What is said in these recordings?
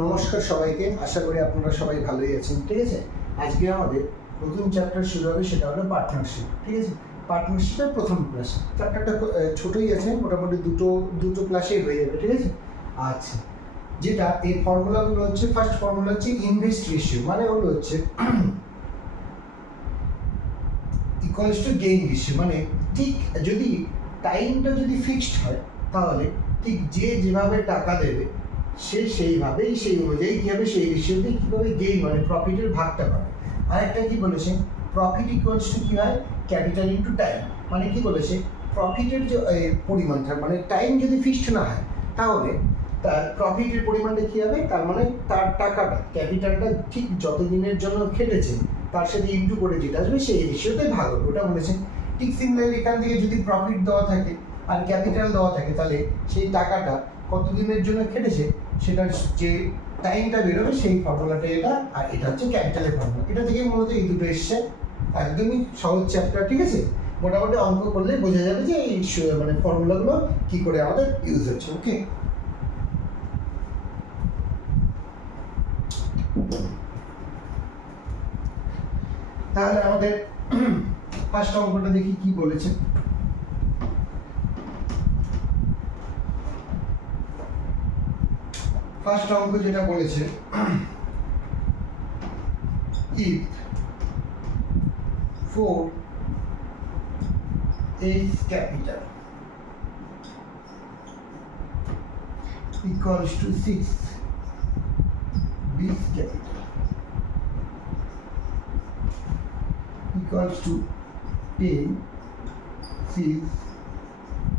নমস্কার সবাইকে, আশা করি আপনারা সবাই ভালোই আছেন। ঠিক আছে, আজকে আমাদের নতুন চ্যাপ্টার শুরু হবে, সেটা হলো পার্টনারশিপ। ঠিক আছে, পার্টনারশিপের প্রথম ক্লাস। চ্যাপ্টারটা ছোটই আছে, মোটামুটি দুটো ক্লাসেই হয়ে যাবে। ঠিক আছে, আচ্ছা, যেটা এই ফর্মুলাগুলো হচ্ছে, ফার্স্ট ফর্মুলা হচ্ছে ইনভেস্ট রেশিও, মানে হলো হচ্ছে ইকুয়ালস টু গেইন রেশিও। মানে ঠিক যদি টাইমটা যদি ফিক্সড হয়, তাহলে ঠিক যে যেভাবে টাকা দেবে সে সেইভাবেই সেই অনুযায়ী কী হবে, সেই রেশিওতে কীভাবে গেইন মানে প্রফিটের ভাগটা পাবে। আরেকটা কি বলেছে, প্রফিট ইকুয়ালস টু কী হয়, ক্যাপিটাল ইন্টু টাইম। মানে কি বলেছে, প্রফিটের যে পরিমাণটা, মানে টাইম যদি ফিক্সড না হয়, তাহলে তার প্রফিটের পরিমাণটা কী হবে, তার মানে তার টাকাটা, ক্যাপিটালটা ঠিক যত দিনের জন্য খেটেছে তার সাথে ইন্টু করে যেটা আসবে সেই রেশিওতে ভাগ হবে, ওটা বলেছে। ঠিক সিমিলারলি এখান থেকে যদি প্রফিট দেওয়া থাকে আর ক্যাপিটাল দেওয়া থাকে, তাহলে সেই টাকাটা কতদিনের জন্য খেটেছে সেটার যে টাইমটা বেরোবে সেই ফর্মুলাটা এটা, আর এটা হচ্ছে ক্যাপিটালের ফর্মুলা। এটা থেকে মূলত এই দুটো এসছে, একদমই সহজ চ্যাপ্টার। ঠিক আছে, মোটামুটি অঙ্ক করলে বোঝা যাবে যে এই মানে ফর্মুলাগুলো কি করে আমাদের ইউজ হচ্ছে। ওকে, তাহলে আমাদের ফার্স্ট অঙ্কটা দেখি কি বলেছে। ফার্স্ট অঙ্ক যেটা বলেছে, if 4 capital equals to 6 B capital equals to 10 C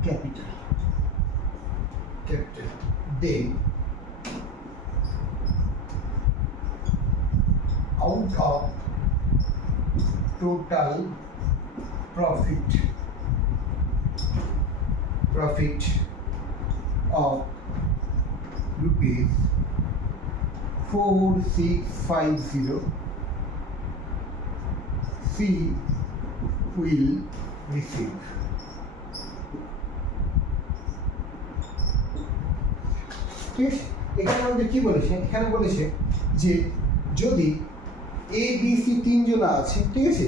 capital, then out of total profit of rupees 4650, C will receive. ঠিক আছে, এখানে আমাদের কি বলেছে, এখানে বলেছে যে যদি এ বি সি তিনজনা আছে, ঠিক আছে,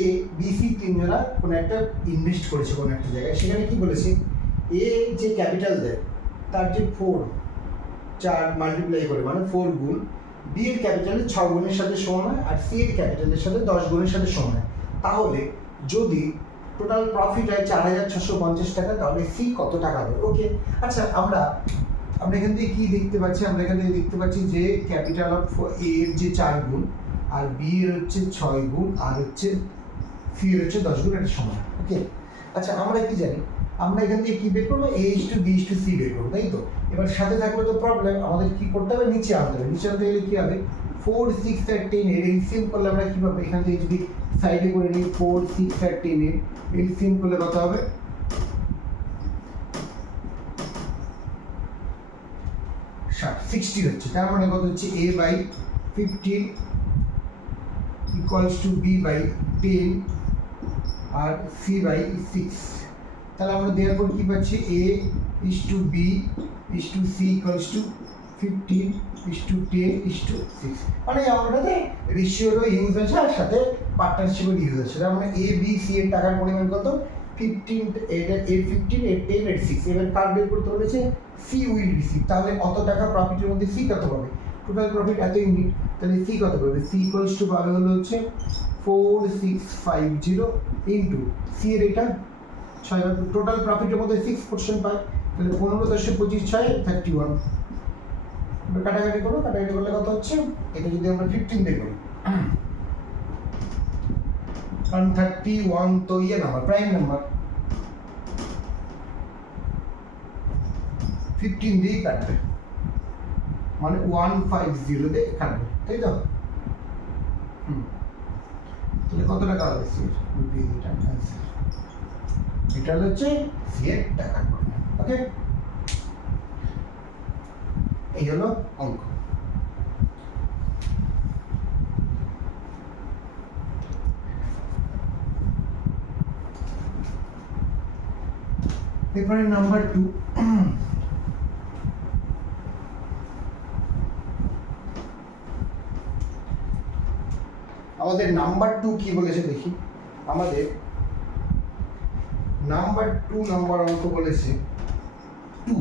এ বি সি তিনজনা কোনো একটা ইনভেস্ট করেছে কোনো একটা জায়গায়, সেখানে কি বলেছে, এ যে ক্যাপিটাল দেয় তার যে 4 মাল্টিপ্লাই করে মানে 4 গুণ, বি এর ক্যাপিটালের 6 গুণের সাথে সমান হয়, আর সি এর ক্যাপিটালের সাথে 10 গুণের সাথে সমান হয়। তাহলে যদি টোটাল প্রফিট হয় 4650 টাকা, তাহলে সি কত টাকা হবে। ওকে, আচ্ছা, আমরা এখান থেকে কি দেখতে পাচ্ছি, আমরা এখান থেকে দেখতে পাচ্ছি যে ক্যাপিটাল অফ এ এর যে 4 গুণ, আর বি এর হচ্ছে 6 গুণ, আর হচ্ছে সি এর হচ্ছে 10 গুণ, এটা সমান। ওকে, আচ্ছা, আমরা কি জানি, আমরা এখান থেকে কি বের করবো, A is to B is to C বের করবো, তাই তো। এবার সাথে থাকলে তো প্রবলেম, আমাদের কি করতে হবে, নিচে আনতে হবে। নিচে আনতে গেলে কি হবে, 4 6 আর 10 এর এলসিএম করলে আমরা কি পাবো, এখান থেকে যদি সাইডে করে নিই 4 6 আর 10 এর এলসিএম করলে কত হবে, 60 হচ্ছে। তার মানে কত হচ্ছে, a by 15 equals to b by 10 আর সি বাই 6। তাহলে আমরা দেওয়ার পর কি পাচ্ছি, a is to B is to c equals to 15 is to 10 is to 6। মানে আমাদের রেশিওরও ইউজ আছে আর সাথে পার্টনারশিপের ইউজ আছে। তার মানে এ বি সি এর টাকার পরিমাণ কত, 15, এর 15, এর 10, এর 6। এবার কার বের করতে বলেছে, সি উইল রিসিভ। তাহলে কত টাকা প্রফিটের মধ্যে সি কত পাবে, টোটাল প্রফিট এত ইউনিট, তাহলে সি কত পাবে, সি ইকুয়ালস টু পাবে হলো হচ্ছে 4650 ইন্টু সি এর এটা 6, টোটাল প্রফিটের মধ্যে 6% পায়, তাহলে 15 10 25 6 31। এবার কাটাকাটি করো, কাটাকাটি করলে কত হচ্ছে, এটা যদি আমরা 15 দিয়ে করি, কারণ 31 তো ইয়ে নাম্বার, প্রাইম নাম্বার, 15 দিয়ে কাটবে, মানে 150 দিয়ে কাটবে, তাই তো। তাহলে কত টাকা হবে সি এর, এটা অ্যানসার, এটা হচ্ছে সি এর টাকা। ওকে, এই হলো অঙ্ক। এরপরে নাম্বার 2, আমাদের নাম্বার 2 কি বলেছে দেখি। আমাদের নাম্বার 2 নাম্বার অঙ্ক বলেছে 2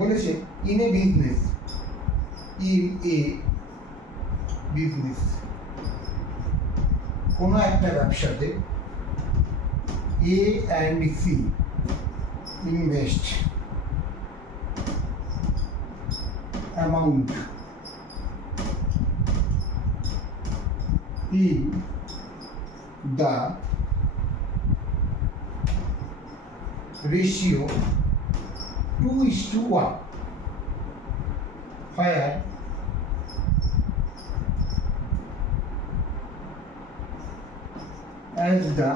বলেছে ইন এ বিজনেস কোনো একটা ব্যবসাতে A and C invest amount in the ratio 2:1 where as the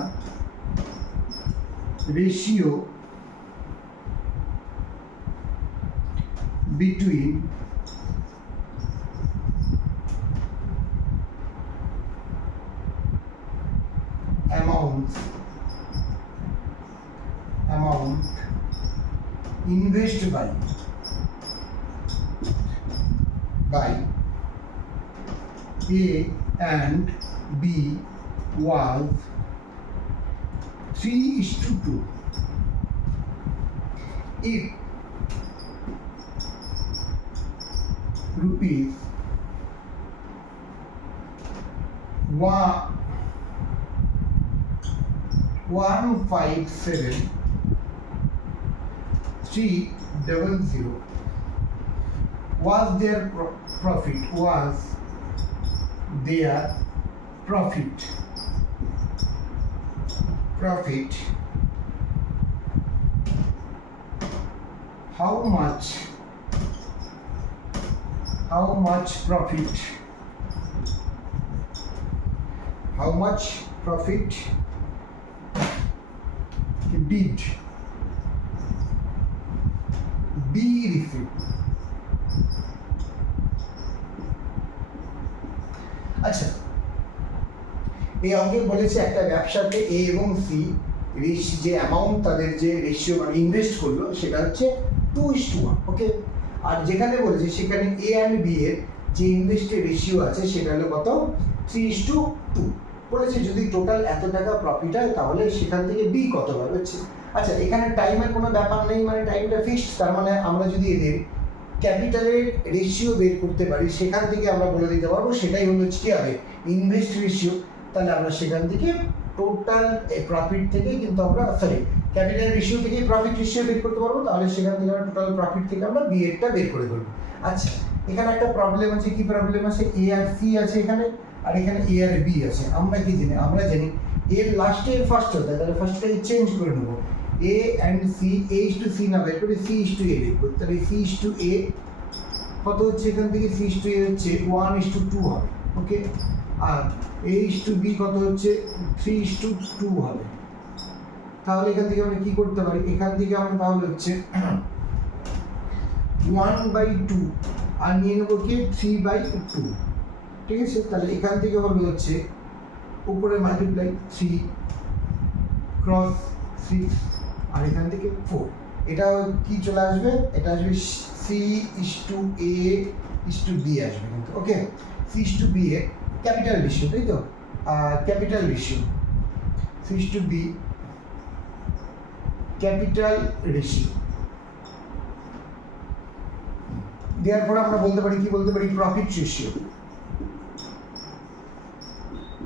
ratio between amount invested by A and B was 3:2. If rupees 157,300 was their profit how much profit did B receive? আচ্ছা, এই অঙ্কে বলেছে একটা ব্যবসাতে এ এবং C যে amount তাদের যে রেশিও মানে ইনভেস্ট করলো সেটা হচ্ছে 2:1, ওকে। আর যেখানে বলেছে সেখানে এ অ্যান্ড বি এর যে ইনভেস্টের রেশিও আছে সেটা হলো কত 3:2 বলেছে। যদি টোটাল এত টাকা প্রফিট হয় তাহলে সেখান থেকে বি কত বার হচ্ছে। আচ্ছা, এখানে টাইমের কোনো ব্যাপার নেই, মানে টাইমটা ফিক্সড। তার মানে আমরা যদি এদের ক্যাপিটালের রেশিও বের করতে পারি সেখান থেকে আমরা বলে দিতে পারবো সেটাই হলো কি হবে ইনভেস্ট রেশিও। তাহলে আমরা সেখান থেকে টোটাল প্রফিট থেকে কিন্তু আমরা ক্যাপিটাল রেশিও থেকে প্রফিট রেশিও বের করতে পারবো। তাহলে সেখান থেকে আমরা টোটাল প্রফিট থেকে আমরা বি এরটা বের করে দেবো। আচ্ছা, এখানে একটা প্রবলেম আছে। কি প্রবলেম আছে? এ আর সি আছে এখানে, আর এখানে এ আর বি আছে। আমরা কি জানি? আমরা জানি এর লাস্টে ফার্স্ট হতে হয়, তাহলে ফার্স্টটাকে চেঞ্জ করে নেবো। এ অ্যান্ড সি A:C না বের করে C:A বের করি। তাহলে C:A কত হচ্ছে এখান থেকে? C:A হচ্ছে 1:2 হবে, ওকে। আর A:B কত হচ্ছে? 3:2 হবে। তাহলে এখান থেকে আমরা কি করতে পারি? এখান থেকে আমরা তাহলে হচ্ছে 1/2 আর নিয়ে নেবো কি 3/2, ঠিক আছে। তাহলে এখান থেকে হবে হচ্ছে উপরে মাল্টিপ্লাই 3 ক্রস 6 আর এখান থেকে 4। এটা কি চলে আসবে? এটা আসবে C:A:B আসবে কিন্তু, ওকে। C:B এর ক্যাপিটাল রেশিও, তাই তো? Capital ratio C:B capital ratio দেওয়ার পরে আমরা বলতে পারি কি বলতে পারি? Profit ratio.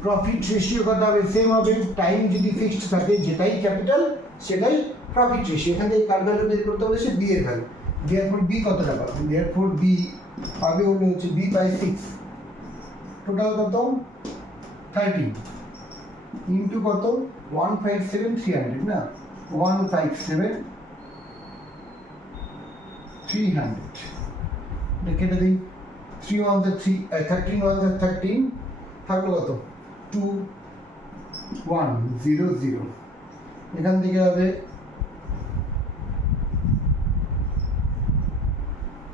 প্রফিট রেশিও কত হবে? সেম হবে। টাইম যদি ফিক্সড থাকে যেটাই ক্যাপিটাল সেটাই প্রফিট রেশিও। এখান থেকে কার ভ্যালু বের করতে হবে? সে বি এর ভ্যালু। দেয়ারফর বি কতটা পাবে? দেয়ারফর বি পাবে হলো হচ্ছে B/6। টোটাল কত? 13 ইন্টু কত? 157,300 না, 157,300 কেটে দিই। 3 1 3 13 1 13 থাকলো কত? 2100। এখান থেকে হবে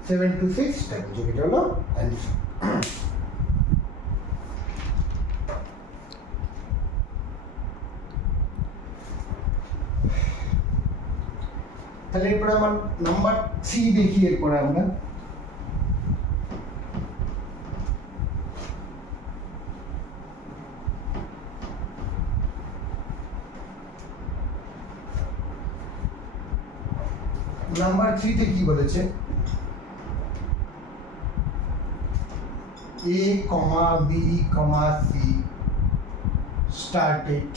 726 টাকা, যেটা হলো অ্যান্সার। তাহলে এরপরে আমার নাম্বার 3 দেখি। এরপরে আমরা 3 তে কি বলেছে, A, B, C started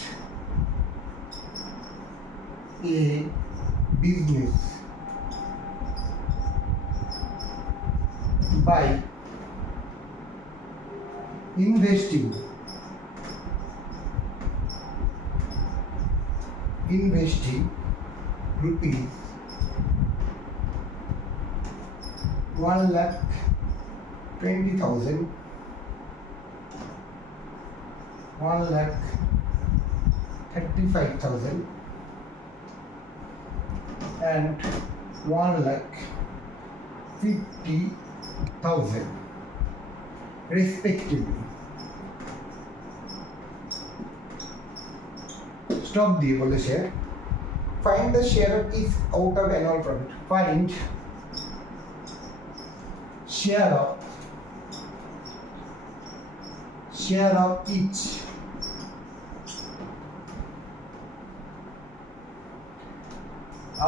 a business by investing rupees 1,20,000, 1,35,000 and 1,50,000 respectively. Stop দিয়ে বলেছে find the share of each out of annual profit. Find share of each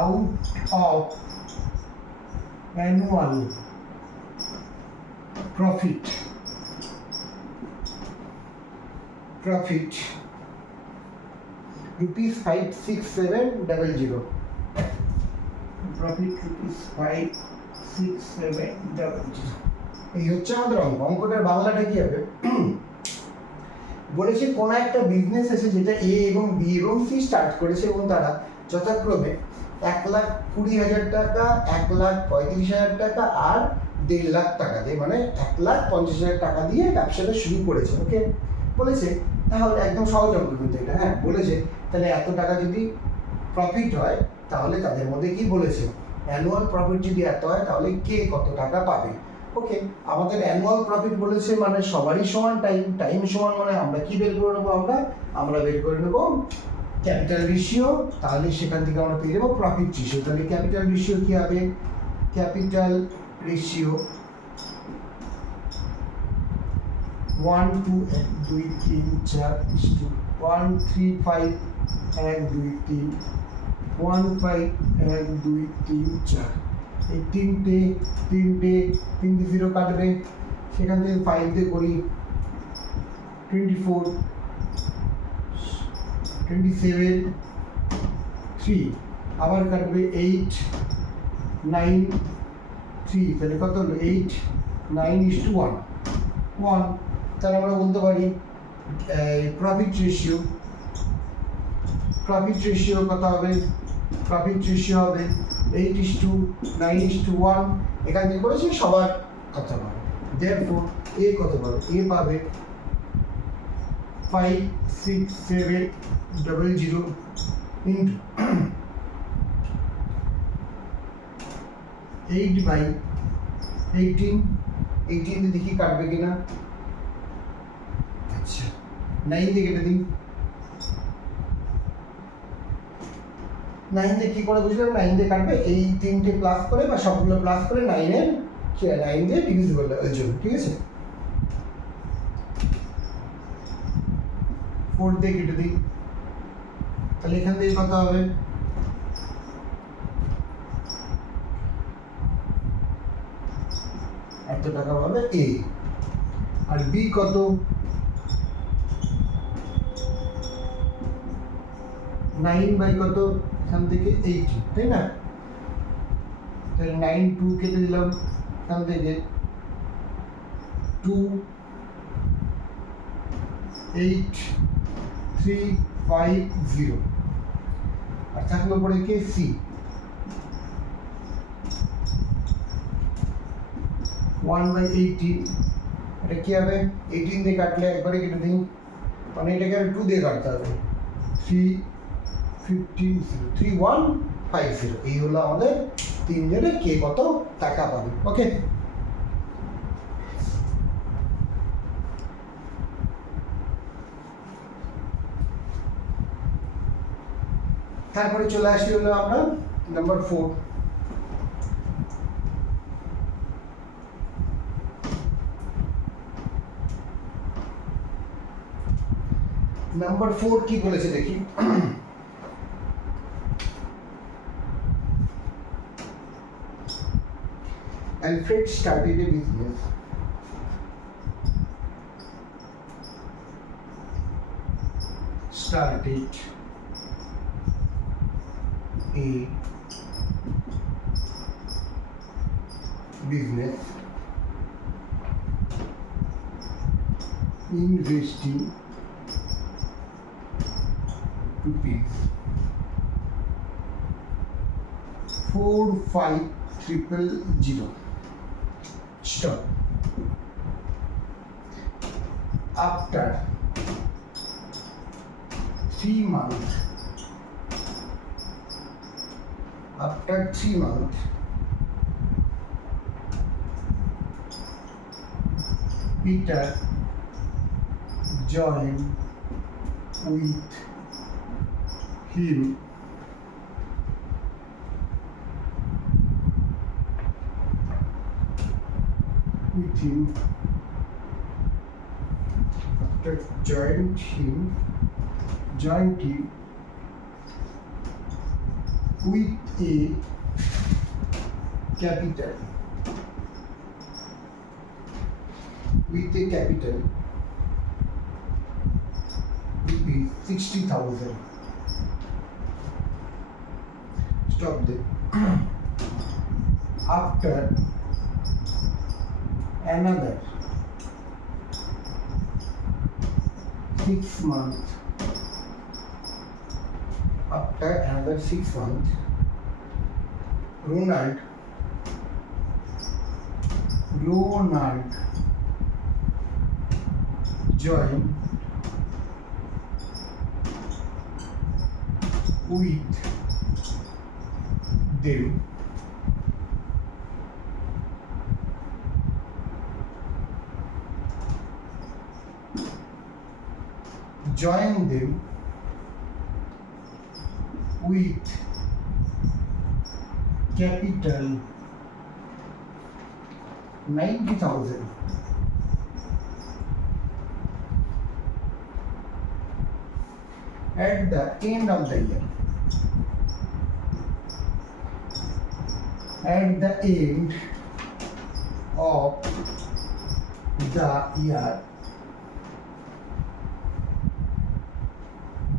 out of annual profit rupees 56700. Profit rupees 56700. এই হচ্ছে আমাদের অঙ্কটার বাংলাটা কি হবে? বলেছে কোন একটা বিজনেস আছে যেটা এ এবং বি এবং সি স্টার্ট করেছে এবং তারা যথাক্রমে 1,20,000 টাকা, 1,35,000 টাকা আর 1.5 লাখ টাকা দিয়ে, মানে 1,50,000 টাকা দিয়ে ব্যবসাটা শুরু করেছে। ওকে, বলেছে তাহলে একদম সহজ অঙ্ক কিন্তু এটা। হ্যাঁ, বলেছে তাহলে এত টাকা যদি প্রফিট হয় তাহলে তাদের মধ্যে কি বলেছে, অ্যানুয়াল প্রফিট যদি এত হয় তাহলে কে কত টাকা পাবে। ওকে, আমাদের অ্যানুয়াল প্রফিট বলেছে মানে সবারই সমান টাইম সমান, মানে আমরা কি বের করে নেবো, আমরা বের করে নেবো ক্যাপিটাল রেশিও, তাহলে সেখান থেকে আমরা পেয়ে যাবো প্রফিট রেশিও। তাহলে ক্যাপিটাল রেশিও কি হবে, ক্যাপিটাল রেশিও 1 2 1 2 3 4 1 3 5 1 2 3 1 5 1 2 3 4, এই তিনটে 0 কাটবে, সেখান থেকে 5 দিয়ে করি 24 27 3, আবার কাটবে 8 9 3, তাহলে কত হলো 8 9:1 1। তাহলে আমরা বলতে পারি প্রফিট রেশিও কত হবে, প্রফিট রেশিও হবে 8:9:1। এখান থেকে বলেছি সবার কত পাবে, therefore এ কত পাবে, এ পাবে 56700 into 8/18 দিয়ে দেখি কাটবে কিনা। আচ্ছা 9 দিয়ে কেটে দিই, 9 দিয়ে কি করে বুঝলাম, 9 দিয়ে কাটবে, এই তিনটে প্লাস করে বা সবগুলো প্লাস করে 9 দিয়ে ডিভিজিবল এর জন্য, ঠিক আছে। 4 দিয়ে কেটে দিই, তাহলে এখান থেকে কত হবে, এত টাকা পাবে এ, আর বি কত, 9 কত, এখান থেকে 80, তাই না। তাহলে 9 2 কেটে দিলাম, এখান থেকে 2 8 3 5 0, আর থাকলো পরে কে, সি 1/18। এটা কি হবে, 18 দিয়ে কাটলে একবারে কেটে দিই, মানে এটাকে 2 দিয়ে কাটতে হবে, 3150। এই হলো আমাদের তিনজনে কে কত টাকা পাবে। ওকে, তারপরে চলে আসি হলো আমরা নাম্বার 4। নাম্বার 4 কি বলেছে দেখি, Alfred started a business investing rupees 45,000. Stop. After 3 months, Peter joined with him joined him with a capital rupees 60,000. Stop there. After another 6 months, Ronald joined with them with capital 90,000. At the end of the year,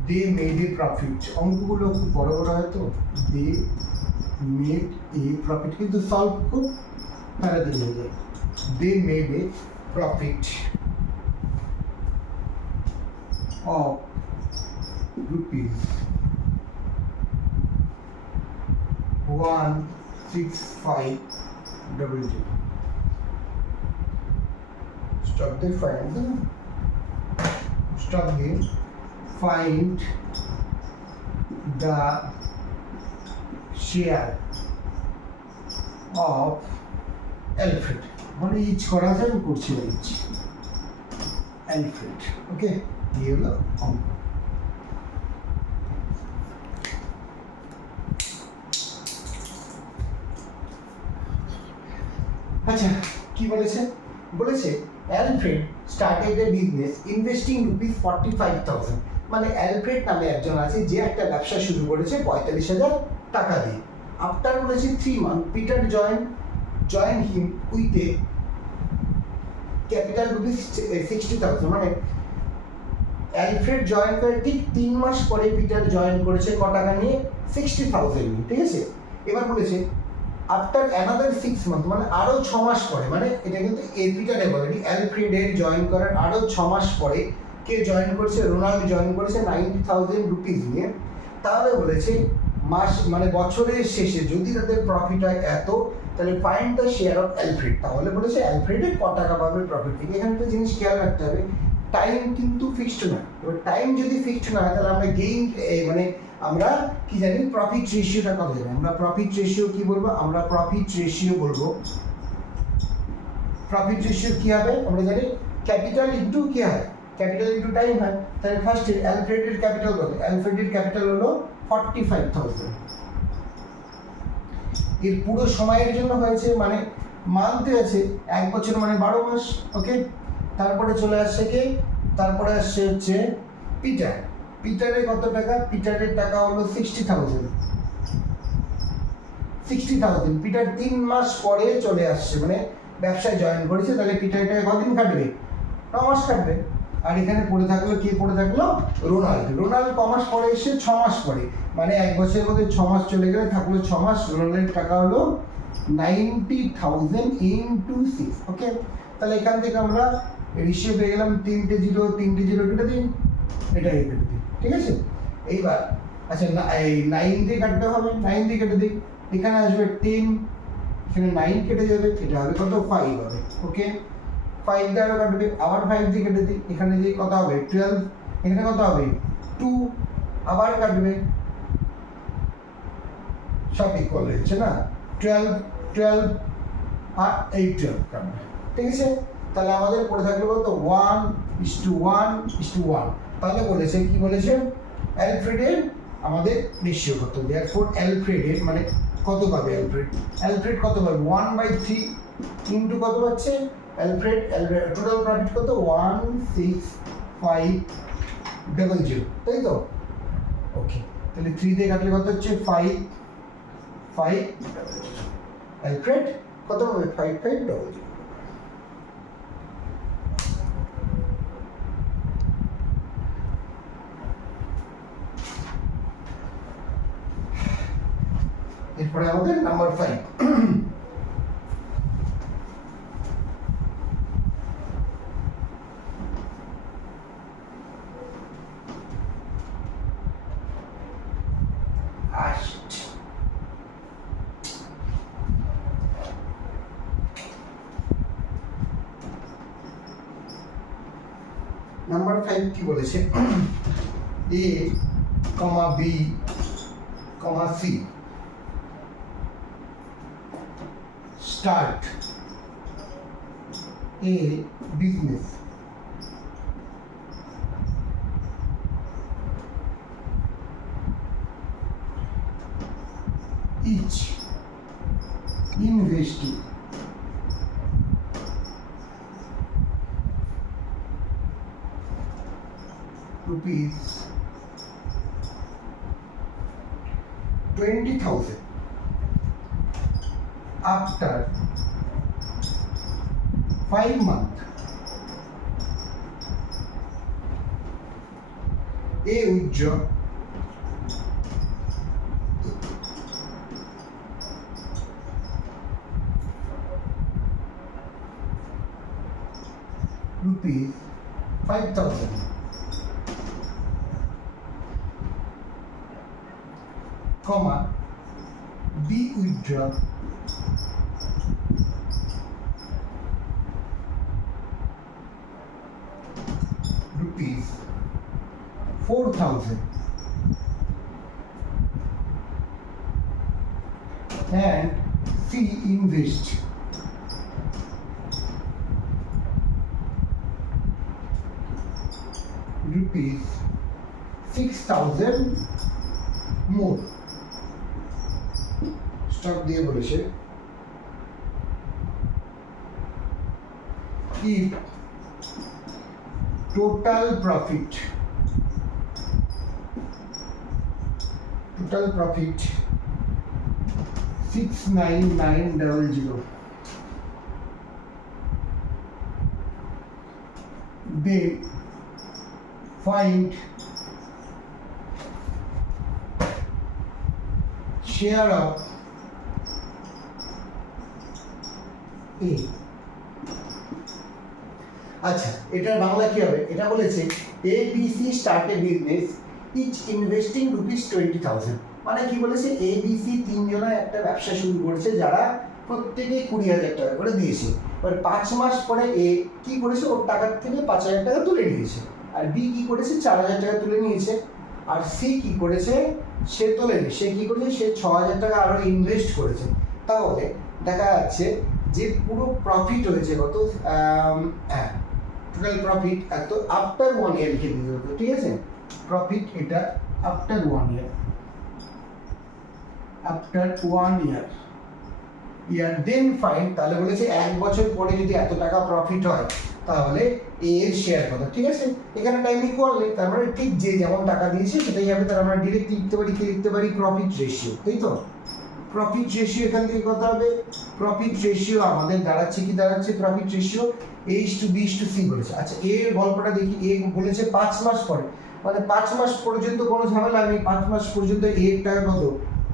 they made a profit. অঙ্কগুলো খুব বড় বড় হয় তো, they made a profit, কিন্তু solve খুব তাড়াতাড়ি হয়ে যায়। they made a profit of rupees 165,000. Stop the find the share of Alfred. মানে ইচ করা যায়, আমি করছি ইচ Alfred. ওকে, এই হলো অঙ্ক। আচ্ছা, কি বলেছে? Alfred started a business investing rupees 45,000। মানে অ্যালফ্রেড নামে একজন আছে যে একটা ব্যবসা শুরু করেছে 45,000 টাকা দিয়ে। আফটার বলেছে 3 months, Peter join him with a capital rupees 60,000। মানে অ্যালফ্রেড জয়েন করে ঠিক 3 মাস পরে পিটার জয়েন করেছে ক টাকা নিয়ে? 60,000 নিয়ে। ঠিক আছে, এবার বলেছে আফটার অ্যানাদার 6 months, মানে আরো 6 মাস পরে, মানে এটা কিন্তু পিটারে বলেনি, অ্যালফ্রেডের জয়েন করার আরো 6 মাস পরে কে জয়েন করেছে? রোনাল্ড জয়েন করেছে 90,000 রুপিস নিয়ে। তাহলে বলেছে মাস মানে বছরের শেষে যদি তাদের প্রফিট হয় এত, তাহলে find the share of Alfred. তাহলে বলেছে অ্যালফ্রেডের ক টাকা পাবে প্রফিট থেকে। এখানে একটা জিনিস খেয়াল রাখতে হবে, টাইম কিন্তু ফিক্সড না। এবার টাইম যদি ফিক্সড না হয়, তাহলে আমরা মানে আমরা কি জানি প্রফিট রেশিওটা কত জানি? আমরা প্রফিট রেশিও কি বলবো? আমরা প্রফিট রেশিও বলবো। প্রফিট রেশিও কি হবে? আমরা জানি ক্যাপিটাল ইনটু কি হয়? ক্যাপিটাল ইনটু টাইম হয়। তাহলে ফার্স্ট অ্যালফ্রেডের ক্যাপিটাল কত? অ্যালফ্রেডের ক্যাপিটাল হলো 45,000। এর পুরো সময়ের জন্য হয়েছে, মানে মান্থে আছে 1 বছর, মানে 12 মাস। ওকে, তারপরে চলে আসছে কে? তারপরে আসছে হচ্ছে পিটার। পিটারের কত টাকা? পিটারের টাকা হলো 60,000। 60,000, পিটার 3 মাস পরে চলে আসছে, মানে ব্যবসায় জয়েন করেছে, তাহলে পিটার এটাকে কদিন কাটবে? 9 মাস কাটবে। আর এখানে পড়ে থাকলো, কে পড়ে থাকলো? রোনাল্ড। রোনাল্ড ক মাস পরে এসে? 6 মাস পরে, মানে 1 বছরের মধ্যে 6 মাস চলে গেলে থাকলো 6 মাস। রোনাল্ডের টাকা হলো 90,000 ইনটু 6। ওকে, তাহলে এখান থেকে আমরা রেশিও পেয়ে গেলাম, 3টে জিরো কেটে দিই, এটা কেটে দিই, ঠিক আছে। এইবার আচ্ছা, এই 9 দিয়ে কাটতে হবে, 9 দিয়ে কেটে দিই, এখানে আসবে 10, এখানে 9 কেটে যাবে, এটা হবে কত? 5 হবে। ওকে, 5 দিয়ে আরো কাটবে, আবার 5 দিয়ে কেটে দিই, এখানে যে কত হবে? 12, এখানে কত হবে? 2, আবার কাটবে, সব ইকুয়াল হচ্ছে না, 12 আর 12 কাটবে, ঠিক আছে। তাহলে আমাদের পড়ে থাকলো কত? 1:1:1। তাহলে বলেছে, কি বলেছে? অ্যালফ্রেডের আমাদের রেশিও কত? দেয়ারফর অ্যালফ্রেডের মানে কত পাবে? অ্যালফ্রেড কত পাবে? 1/3 ইনটু কত পাচ্ছে? অ্যালফ্রেড টোটাল প্রফিট কত? 16500, তাই তো? ওকে, তাহলে 3 দিয়ে কাটলে কত হচ্ছে? 5 অ্যালফ্রেড কত পাবে? 5500। এরপরে আমাদের নাম্বার 5, নাম্বার 5 কি বলেছে? A comma B comma C start a business each investing rupees 20,000 after 5 months. A withdraw rupees 5,000 comma B withdraw rupees 4,000 and C invest rupees 6,000 more. Stock দিয়ে বলেছে if total profit 69900, they find share of A. আচ্ছা, এটার বাংলা কি হবে? এটা বলেছে ABC start a business each investing rupees 20,000, মানে কি বলেছে? ABC 3 জনা একটা ব্যবসা শুরু করেছে, যারা প্রত্যেকে 20,000 টাকা করে দিয়েছে। এবার 5 মাস পরে এ কি করেছে? ওর টাকার থেকে 5,000 টাকা তুলে নিয়েছে। আর বি কি করেছে? 4,000 টাকা তুলে নিয়েছে। আর সি কি করেছে? সে তোলেনি, সে কি করেছে? সে 6,000 টাকা আরো ইনভেস্ট করেছে। তাহলে দেখা যাচ্ছে যে পুরো প্রফিট হয়েছে কত? টোটাল প্রফিট এত আফটার 1 ইয়ার লিখে দিতে হতো, ঠিক আছে? প্রফিট এটা আফটার 1 ইয়ার, আফটার 1 ইয়ার দেন ফাইন। তাহলে বলেছে 1 বছর পরে যদি এত টাকা প্রফিট হয় তাহলে এ এর শেয়ার কত, ঠিক আছে? এখানে টাইম ইকুয়াল নেই, তার মানে ঠিক যে যেমন টাকা দিয়েছে সেটাই হবে। তার আমরা ডিরেক্ট লিখতে পারি, কি লিখতে পারি? প্রফিট রেশিও, তাই তো? প্রফিট রেশিও এখান থেকে কত হবে? প্রফিট রেশিও আমাদের দাঁড়াচ্ছে কি দাঁড়াচ্ছে? প্রফিট রেশিও A/B/C বলেছে। আচ্ছা এর গল্পটা দেখি। এ বলেছে 5 মাস পরে, মানে 5 মাস পর্যন্ত কোনো ঝামেলা নেই। 5 মাস পর্যন্ত এর টাকা কত?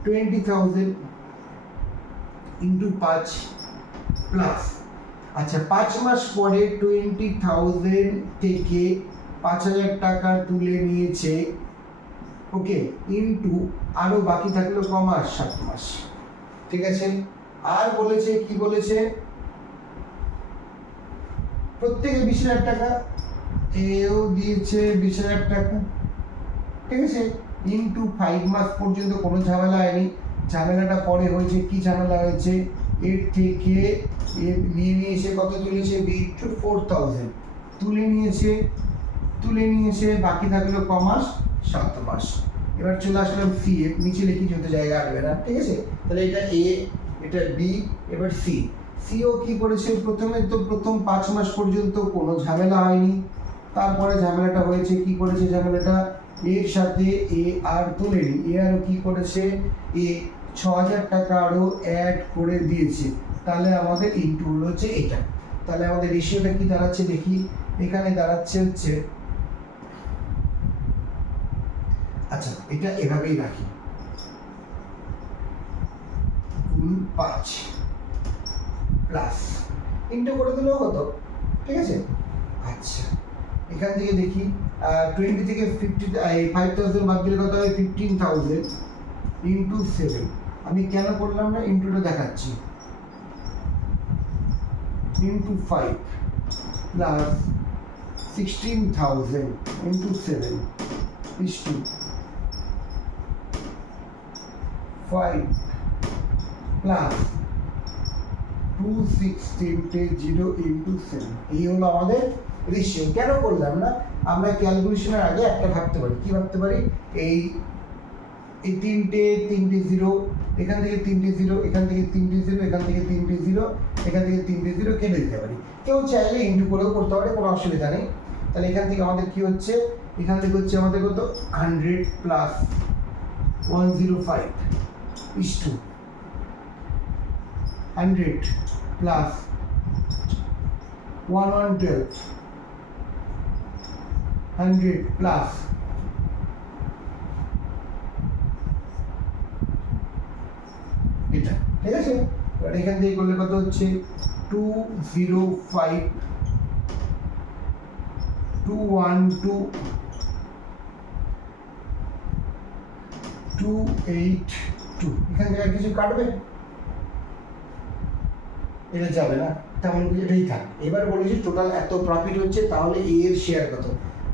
20,000 ইন্টু 5 প্লাস, আচ্ছা 5 মাস পরে 20,000 থেকে 5,000 টাকা তুলে নিয়েছে, ওকে, ইন্টু আরো বাকি থাকলো ক মাস? 7 মাস, ঠিক আছে। আর বলেছে কি বলেছে? প্রত্যেকে 20,000 টাকা, এও দিয়েছে 20,000 টাকা, ঠিক আছে, ইন্টু 5 মাস পর্যন্ত কোনো ঝামেলা হয়নি। ঝামেলাটা পরে হয়েছে, কি ঝামেলা হয়েছে? এর থেকে এর নিয়ে নিয়েছে কত? তুলেছে B/4,000 তুলে নিয়েছে, বাকি থাকলো ক মাস? 7 মাস। এবার চলে আসলাম সি এর নিচে লিখি, যত জায়গা আসবে না, ঠিক আছে। তাহলে এটা এ, এটা বি, এবার সি। সিও কি করেছে? প্রথমে তো প্রথম 5 মাস পর্যন্ত কোনো ঝামেলা হয়নি, তারপরে ঝামেলাটা হয়েছে। কি করেছে ঝামেলাটা? এর সাথে এ আর তুলেনি, এ আরও কি করেছে? এ 6,000 টাকা আরও অ্যাড করে দিয়েছে। তাহলে আমাদের ইনটু হলো হচ্ছে এটা। তাহলে আমাদের রেশিওটা কি দাঁড়াচ্ছে দেখি। এখানে দাঁড়াচ্ছে হচ্ছে, আচ্ছা এটা এভাবেই রাখি, গুণ 5 প্লাস ইনটু করে দিলেও হতো, ঠিক আছে। আচ্ছা এখান থেকে দেখি 20 থেকে 5,000 বাদ দিলে কত হয়? 15,000 ইন্টু 7। আমি কেন করলাম না? ইন্টুটা দেখাচ্ছি। Into 5 plus 16,000 into 7 is to 5 plus 216 into 7। এই হলো আমাদের রেশিও। কেন করলাম না? আমরা ক্যালকুলেশনের আগে একটা ভাবতে পারি। কি ভাবতে পারি? এই তিনটে জিরো, এখান থেকে 3টে জিরো, এখান থেকে 3টে জিরো, এখান থেকে 3টে জিরো, এখান থেকে 3টে জিরো কেটে দিতে পারি। কেউ চাইলে ইন্টু করেও করতে পারে, কোনো অসুবিধা নেই। তাহলে এখান থেকে আমাদের কি হচ্ছে? এখান থেকে হচ্ছে আমাদের কত? 100 plus 105 is to 100 plus 112 100 plus এটা, ঠিক আছে। এবার এখান থেকে করলে কত হচ্ছে? 205 212 282। এখান থেকে আর কিছু কাটবে? এটা যাবে না, তেমন কিছু, এটাই থাক। এবার বলেছি টোটাল এত প্রফিট হচ্ছে, তাহলে এ এর শেয়ার কত?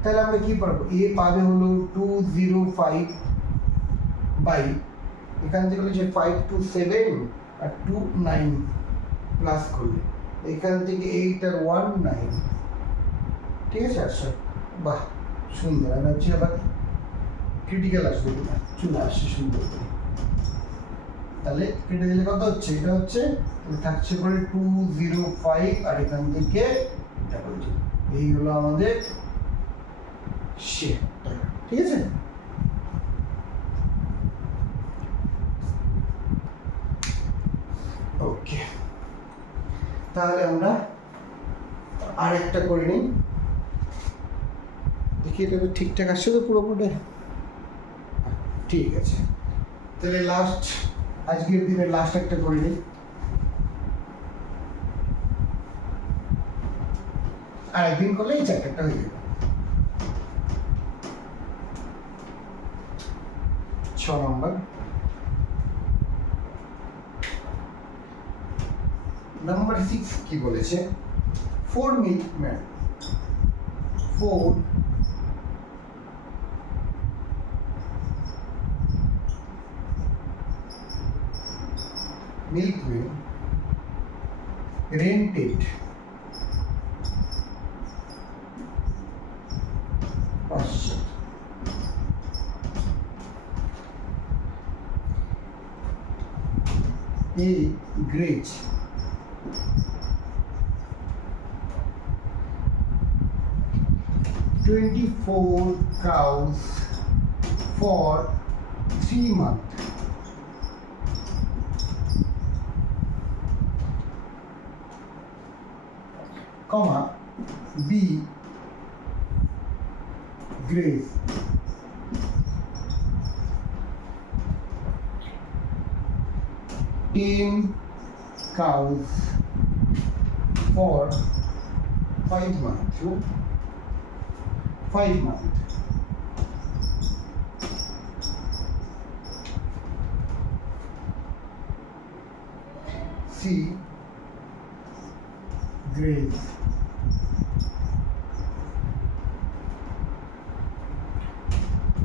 তাহলে আমরা কি পারবো? এ পাবে হলো 205 বাই, এখান থেকে হচ্ছে 5 to 7 আর 2 9 প্লাস করলে এখান থেকে 8 আর 1 9, ঠিক আছে। আচ্ছা বাহ সুন্দর। আমি ভাবছি আবার ক্রিটিক্যাল আসবে কিনা, চলে আসছে সুন্দর করে। তাহলে কেটে দিলে কত হচ্ছে? এটা হচ্ছে থাকছে পরে 205 আর এখান থেকে ডাবল জিরো। এই হলো আমাদের শেয়ার টাকা, ঠিক আছে। ওকে, তাহলে আমরা আরেকটা করে নিই, দেখি এটা তো ঠিকঠাক আসছে তো পুরোপুরি? ঠিক আছে, তাহলে লাস্ট, আজকের দিনের লাস্ট একটা করে নিই। আর একদিন করলে এই চ্যাপ্টারটা হয়ে যাবে। 6 নম্বর, নাম্বার 6 কি বলেছে? 4 milkman, 4 milkmen rented pasture a graze 24 cows for 3 months comma B graze. 10 cows for 5 months. 5 months. C graze.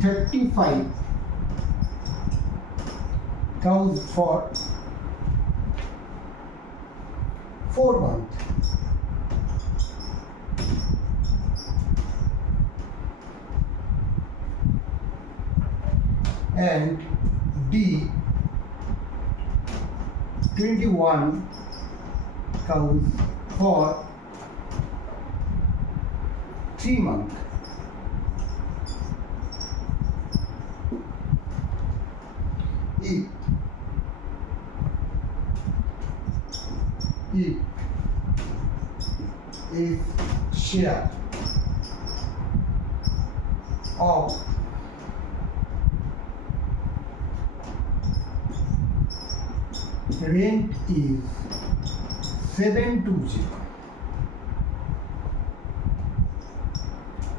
35 cows for 4 months. And D 21 cows for 3 months. E is share of rent is 720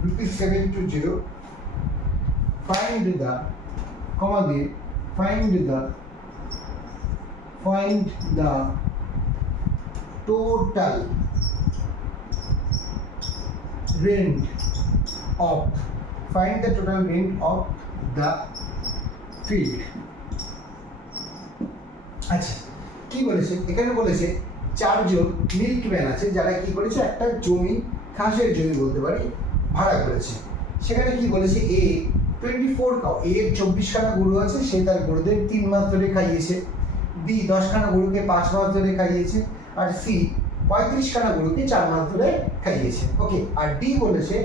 rupees 720. Find the comma দিয়ে find the total rent of the field. আচ্ছা, কি বলেছে এখানে? বলেছে চারজন milkman আছে যারা কি করেছে, একটা জমি, ঘাসের জমি বলতে পারি, ভাড়া করেছে। সেখানে কি বলেছে, এ 24 কাউ, এর 24খানা গরু আছে, সে তার গরুদের 3 মাস ধরে খাইয়েছে। বি 10খানা গরুকে 5 মাস ধরে খাইয়েছে। আর সি 35খানা গরুকে 4 মাস ধরে খাইয়েছে। ওকে। আর ডি বলেছে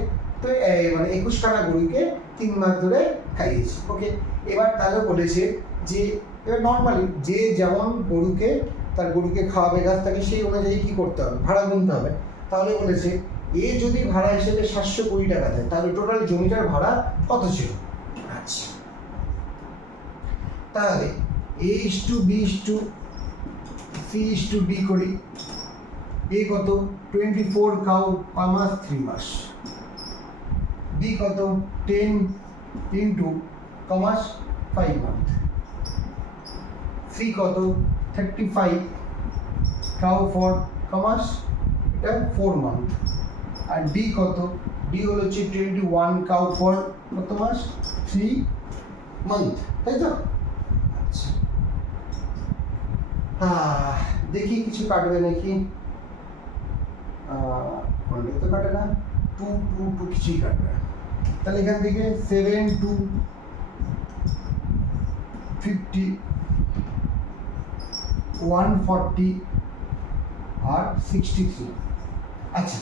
তো মানে 21খানা গরুকে 3 মাস ধরে খাইয়েছে। ওকে। এবার তাহলে বলেছে যে এবার নর্মালি যে যেমন তার গরুকে খাওয়াবে গাছ, তাকে সেই অনুযায়ী কি করতে হবে, ভাড়া গুনতে হবে। তাহলে বলেছে এ যদি ভাড়া হিসেবে 720 টাকা দেয়, তাহলে টোটাল জমিটার ভাড়া কত ছিল? আচ্ছা, তাহলে A:B:C:D করি। এ কত? 24 কাউ per মাস 3 মাস। বি কত? 10 ইন্টু কমাস 5 মান্থ। সি কত? 35 কাউ ফর কমাস, এটা 4 মান্থ। আর ডি কত? ডি হলো 21 কাউ ফর কত মাস? 3 মান্থ, তাই তো? আচ্ছা, দেখি কিছু কাটবে নাকি। তো কাটে না, 2 কিছুই কাটবে না। তাহলে এখান থেকে 7 to 50 140 আর 63। আচ্ছা,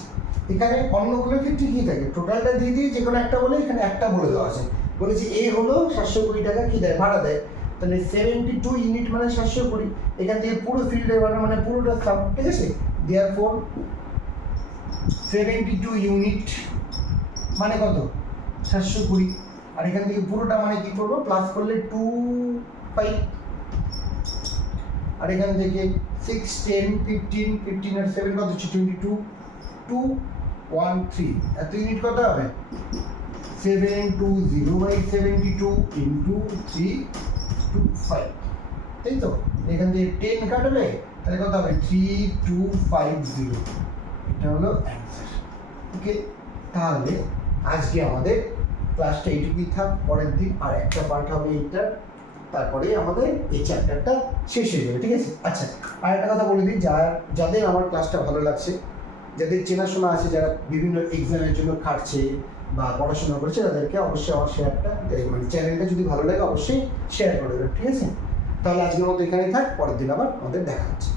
এখানে অন্যগুলোর ক্ষেত্রে কি থাকে, টোটালটা দিয়ে দিয়ে যে কোনো একটা বলে এখানে একটা বলে দেওয়া আছে। বলেছি এ হলো 720 টাকা কি দেয়, ভাড়া দেয়। তাহলে 72 ইউনিট মানে 720। এখান থেকে পুরো ফিল্ডের মানে পুরোটা সাম, ঠিক আছে? দেয়ারফর 72 ইউনিট মানে কত? 720। আর এখান থেকে পুরোটা মানে কি করবো, প্লাস করলে 25। আর এখান থেকে 6 10 15 আর 7 কত হচ্ছে? 22 213। এত ইউনিট কত হবে? 720/72 ইন্টু 325, তাই তো? এখান থেকে 10 কাটবে, তাহলে কত হবে? 3250। এটা হলো অ্যান্সার। ওকে। তাহলে আজকে আমাদের ক্লাসটা এইটুকুই থাক। পরের দিন আর একটা পার্ট হবে এইটার, তারপরে আমাদের এই চ্যাপ্টারটা শেষ হয়ে যাবে, ঠিক আছে? আচ্ছা, আর একটা কথা বলে দিই, যাদের আমার ক্লাসটা ভালো লাগছে, যাদের চেনাশোনা আছে, যারা বিভিন্ন এক্সামের জন্য খাটছে বা পড়াশোনা করছে, তাদেরকে অবশ্যই আমার শেয়ারটা মানে চ্যানেলটা যদি ভালো লাগে অবশ্যই শেয়ার করে দেবেন, ঠিক আছে? তাহলে আজকের মতো এখানেই থাক, পরের দিন আবার আমাদের দেখা হচ্ছে।